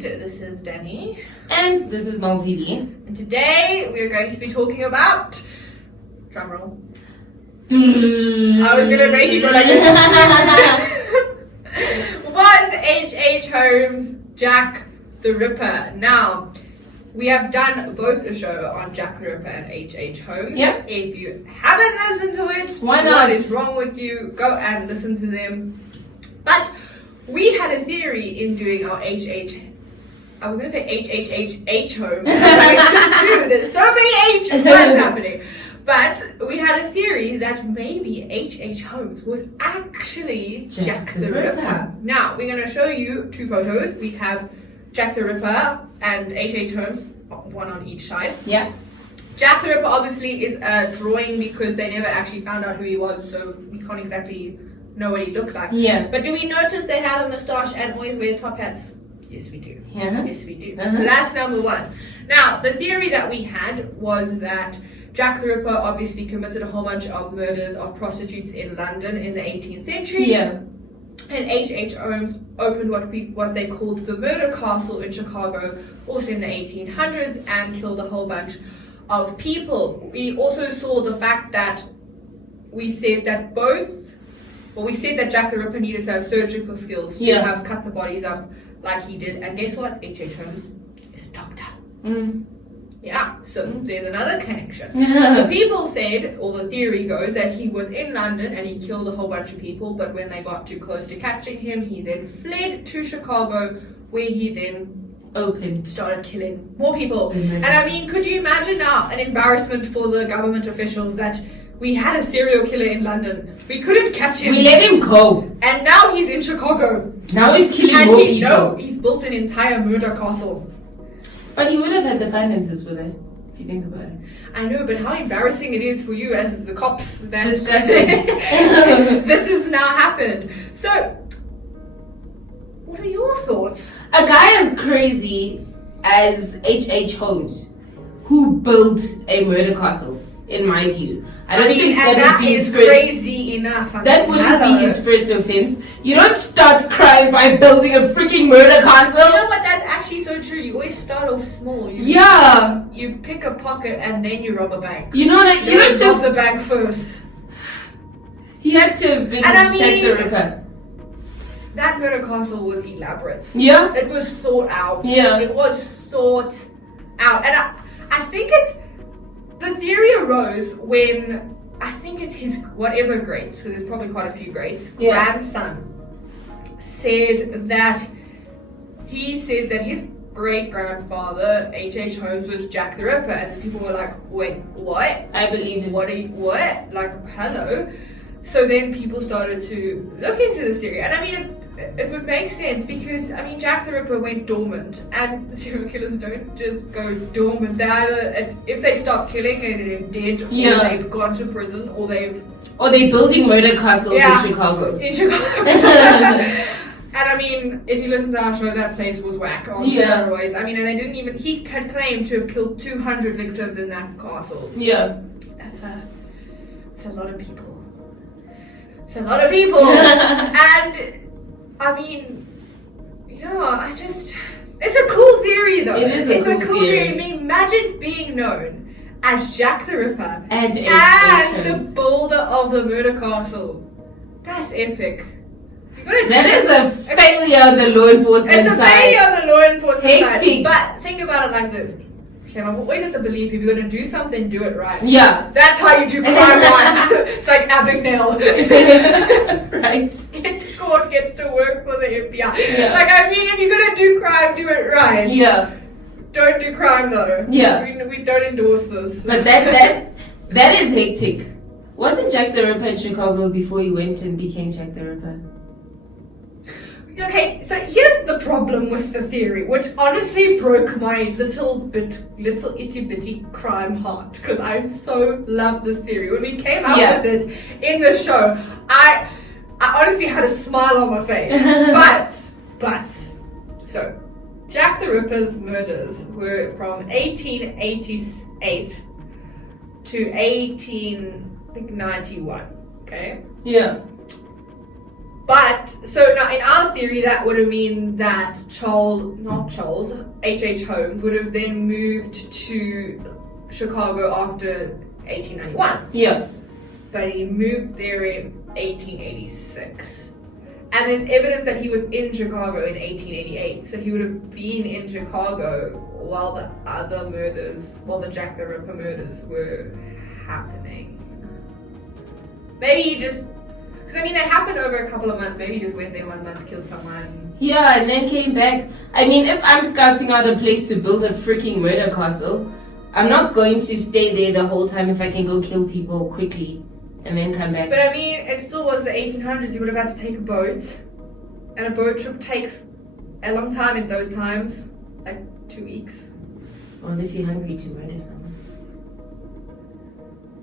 This is Danny. And this is Nancy Lee. And today we're going to be talking about... Drumroll. I was going to make you go like this. Was H.H.Holmes Jack the Ripper? Now, we have done both a show on Jack the Ripper and H.H.Holmes. Yep. If you haven't listened to it, why not? What is wrong with you? Go and listen to them. But we had a theory in doing our I was going to say H Holmes. It's just two. There's so many H words happening. But we had a theory that maybe H.H. Holmes was actually Jack the Ripper. Now, we're going to show you two photos. We have Jack the Ripper and H.H. Holmes, one on each side. Yeah. Jack the Ripper obviously is a drawing because they never actually found out who he was, so we can't exactly know what he looked like. Yeah. But do we notice they have a moustache and always wear top hats? Yes, we do. Yeah. Yes, we do. So that's number one. Now, the theory that we had was that Jack the Ripper obviously committed a whole bunch of murders of prostitutes in London in the 18th century. Yeah. And H.H. Holmes opened what they called the Murder Castle in Chicago, also in the 1800s, and killed a whole bunch of people. We also saw the fact that we said that Jack the Ripper needed to have surgical skills to have cut the bodies up like he did. And guess what? H.H. Holmes is a doctor. Mm. Yeah, so there's another connection. The people said, or the theory goes, that he was in London and he killed a whole bunch of people, but when they got too close to catching him, he then fled to Chicago, where he then started killing more people. And I mean, could you imagine now an embarrassment for the government officials that we had a serial killer in London, we couldn't catch him, we let him go, and now he's in Chicago. Now he's killing more people. No, he's built an entire murder castle. But he would have had the finances for that, if you think about it. I know, but how embarrassing it is for you as the cops that disgusting. This has now happened. So, what are your thoughts? A guy as crazy as H.H. Holmes, who built a murder castle, in my view. I don't think that would be his first. Crazy enough. That wouldn't be his first offense. You don't start crime by building a freaking murder castle. You know what? That's actually so true. You always start off small. You pick a pocket and then you rob a bank. You know what? You don't just rob the bank first. He had to have been Jack the Ripper. That murder castle was elaborate. Yeah. It was thought out. Yeah. It was thought out. And I think the theory arose when, I think it's his, whatever greats, because there's probably quite a few greats, grandson said that his great-grandfather, H.H. Holmes, was Jack the Ripper. And people were like, wait, what? I believe him. What? Like, hello? So then people started to look into this theory. And I mean, it would make sense because, I mean, Jack the Ripper went dormant, and serial killers don't just go dormant. They either, if they stop killing, they're dead, or they've gone to prison, or they're building murder castles in Chicago. And I mean, if you listen to our show, that place was whack on steroids. I mean, and they didn't even, he had claimed to have killed 200 victims in that castle. Yeah. That's a lot of people. It's a lot of people. And I mean, it's a cool theory though. It's a cool theory. I mean, imagine being known as Jack the Ripper and the builder of the murder castle. That's epic. That is a failure on the law enforcement side. It's a failure on the law enforcement side. But think about it like this. Shem, I've always had to believe if you're going to do something, do it right. Yeah. That's how you do crime right. It's like Abigail. Right. Gets caught, gets to work for the FBI. Yeah. Like, I mean, if you're going to do crime, do it right. Yeah. Don't do crime though. Yeah. We don't endorse this. But that is hectic. Wasn't Jack the Ripper in Chicago before he went and became Jack the Ripper? Okay, so here's the problem with the theory, which honestly broke my little itty bitty crime heart, because I so love this theory. When we came up with it in the show, I honestly had a smile on my face. But so Jack the Ripper's murders were from 1888 to 1891. Okay. Yeah. But, so now in our theory, that would have mean that H.H. Holmes would have then moved to Chicago after 1891. Yeah. But he moved there in 1886. And there's evidence that he was in Chicago in 1888. So he would have been in Chicago while the Jack the Ripper murders were happening. Maybe he just, because I mean, they happened over a couple of months. Maybe he just went there one month, killed someone. Yeah, and then came back. I mean, if I'm scouting out a place to build a freaking murder castle, I'm not going to stay there the whole time if I can go kill people quickly and then come back. But I mean, it still was the 1800s. You would have had to take a boat. And a boat trip takes a long time in those times. Like 2 weeks. Or if you're hungry to murder someone.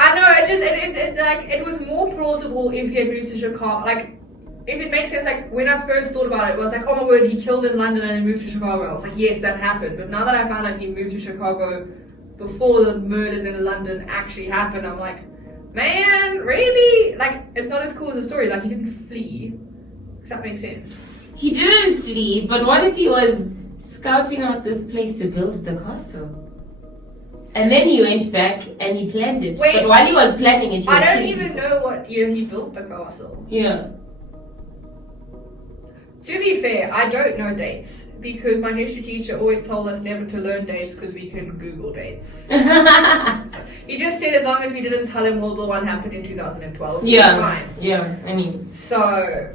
I know, it's like, it was more plausible if he had moved to Chicago. Like, if it makes sense, like, when I first thought about it, it was like, oh my word, he killed in London and then moved to Chicago. I was like, yes, that happened. But now that I found out he moved to Chicago before the murders in London actually happened, I'm like, man, really? Like, it's not as cool as a story. Like, he didn't flee. Does that make sense? He didn't flee, but what if he was scouting out this place to build the castle? And then he went back and he planned it. Wait, but while he was planning it, he was I don't killing even know what year he built the castle. Yeah. To be fair, I don't know dates because my history teacher always told us never to learn dates because we can Google dates. So he just said as long as we didn't tell him World War I happened in 2012, yeah. it's fine. Yeah, I mean. So,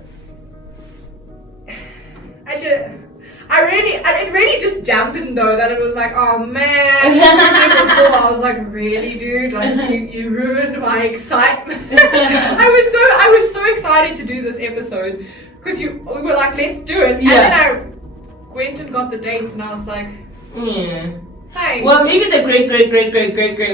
it really just dampened though that it was like, oh man, before I was like, really dude, like you ruined my excitement. I was so excited to do this episode because we were like, let's do it. Yeah. And then I went and got the dates and I was like, yeah. Thanks. Well, maybe the great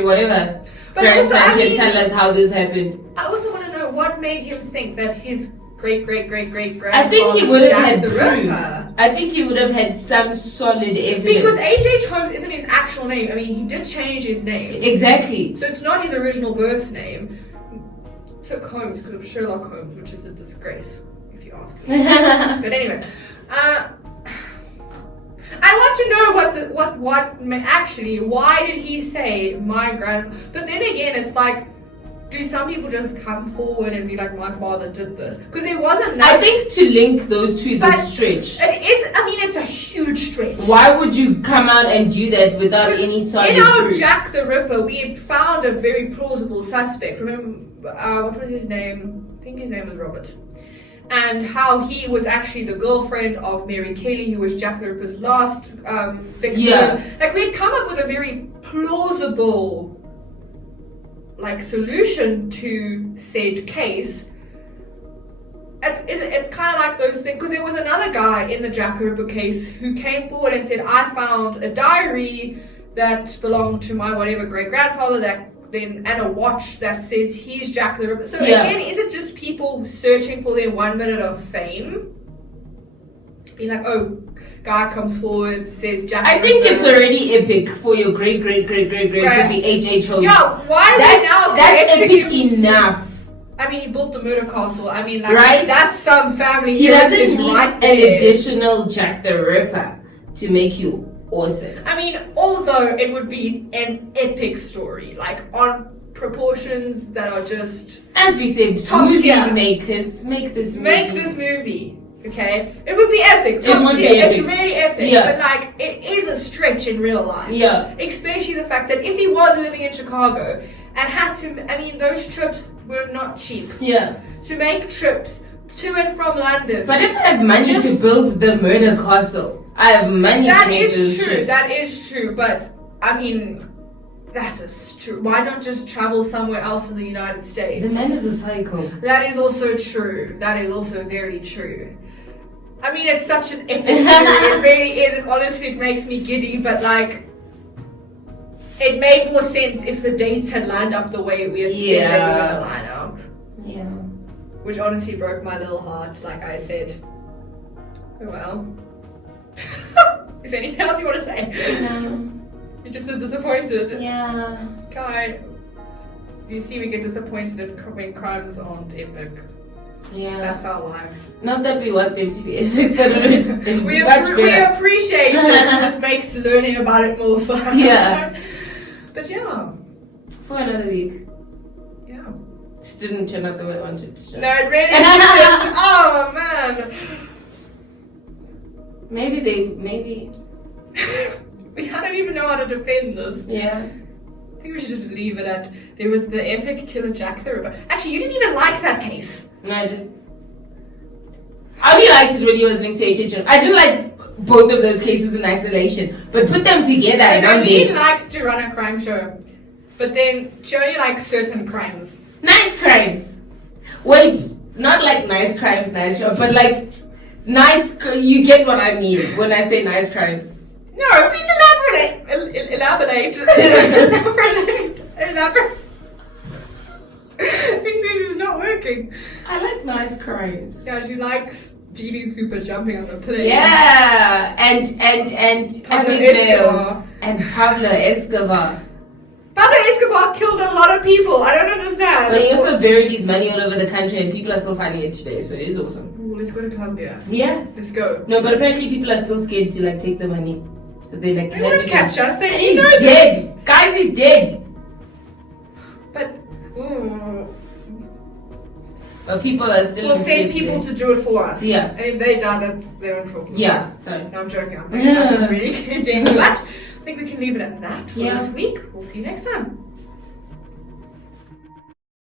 whatever But also, grandson can tell us how this happened. I also want to know what made him think that his great grandfather I think he would have had the proof. Ripper. I think he would have had some solid evidence. Because H.H. Holmes isn't his actual name. I mean, he did change his name. Exactly. So it's not his original birth name. He took Holmes because of Sherlock Holmes, which is a disgrace, if you ask me. But anyway, I want to know actually, why did he say my grand? But then again, it's like, do some people just come forward and be like, my father did this? Because there wasn't. I think to link those two is a stretch. It is. I mean, it's a huge stretch. Why would you come out and do that without any solid In our proof? Jack the Ripper, we had found a very plausible suspect. Remember, what was his name? I think his name was Robert. And how he was actually the girlfriend of Mary Kelly, who was Jack the Ripper's last victim. Yeah. Like, we'd come up with a very plausible solution to said case. It's kind of like those things, because there was another guy in the Jack the Ripper case who came forward and said, I found a diary that belonged to my whatever great grandfather and a watch that says he's Jack the Ripper. So again, is it just people searching for their 1 minute of fame? Being like, oh, guy comes forward, says Jack the Ripper. I think it's already epic for your great to be H.H.Holmes. Yeah, why that's epic enough. I mean, he built the murder castle. I mean, right? That's some family. He doesn't need an additional Jack the Ripper to make you awesome. I mean, although it would be an epic story, on proportions that are just, as we said, movie makers, make this movie. Okay, it would be epic. It would be epic. It's really epic. Yeah. But it is a stretch in real life. Yeah. Especially the fact that if he was living in Chicago and had to, I mean, those trips were not cheap. Yeah. To make trips to and from London. But if I have money to build the murder castle, I have money to make those trips. That is true. But I mean, that's true. Why not just travel somewhere else in the United States? The man is a psycho. That is also true. That is also very true. I mean, it's such an epic theory. It really is. And honestly, it makes me giddy. But it made more sense if the dates had lined up the way we had said they were going to line up. Yeah. Which honestly broke my little heart, like I said. Oh well. Is there anything else you want to say? No. You're just as disappointed. Yeah. Kai, you see, we get disappointed when crimes aren't epic. Yeah. That's our life. Not that we want them to be epic, but it'd We be much better. appreciate it. It makes learning about it more fun. Yeah. But yeah. For another week. Yeah. Just didn't turn out the way I wanted it to. No, it really didn't. Oh, man. Maybe. I don't even know how to defend this. Yeah. I think we should just leave it at there was the epic killer Jack the Ripper. Actually, you didn't even like that case. Imagine. I only liked it when he was linked to HH. I didn't like both of those cases in isolation, but put them together and I'm He there. likes to run a crime show, but then she only likes certain crimes. Nice crimes. Wait, not like nice crimes, nice show, but like nice. You get what I mean when I say nice crimes. No, please elaborate. Elaborate. Elaborate. English is not working. I like nice crimes. Yeah, she likes D.B. Cooper jumping on the plane. Yeah, and Pablo Abigail Escobar. and Pablo Escobar. Pablo Escobar killed a lot of people. I don't understand. But he also buried his money all over the country, and people are still finding it today. So it's awesome. Ooh, let's go to Colombia. Yeah. Let's go. No, but apparently people are still scared to like take the money. So they like They won't catch us. And he's dead. Guys, he's dead. But But people are still we'll scared send people today. to do it for us. Yeah. And if they die, that's their own problem. Yeah, sorry. No, I'm joking. I'm really kidding. But I think we can leave it at that for Yeah. this week. We'll see you next time.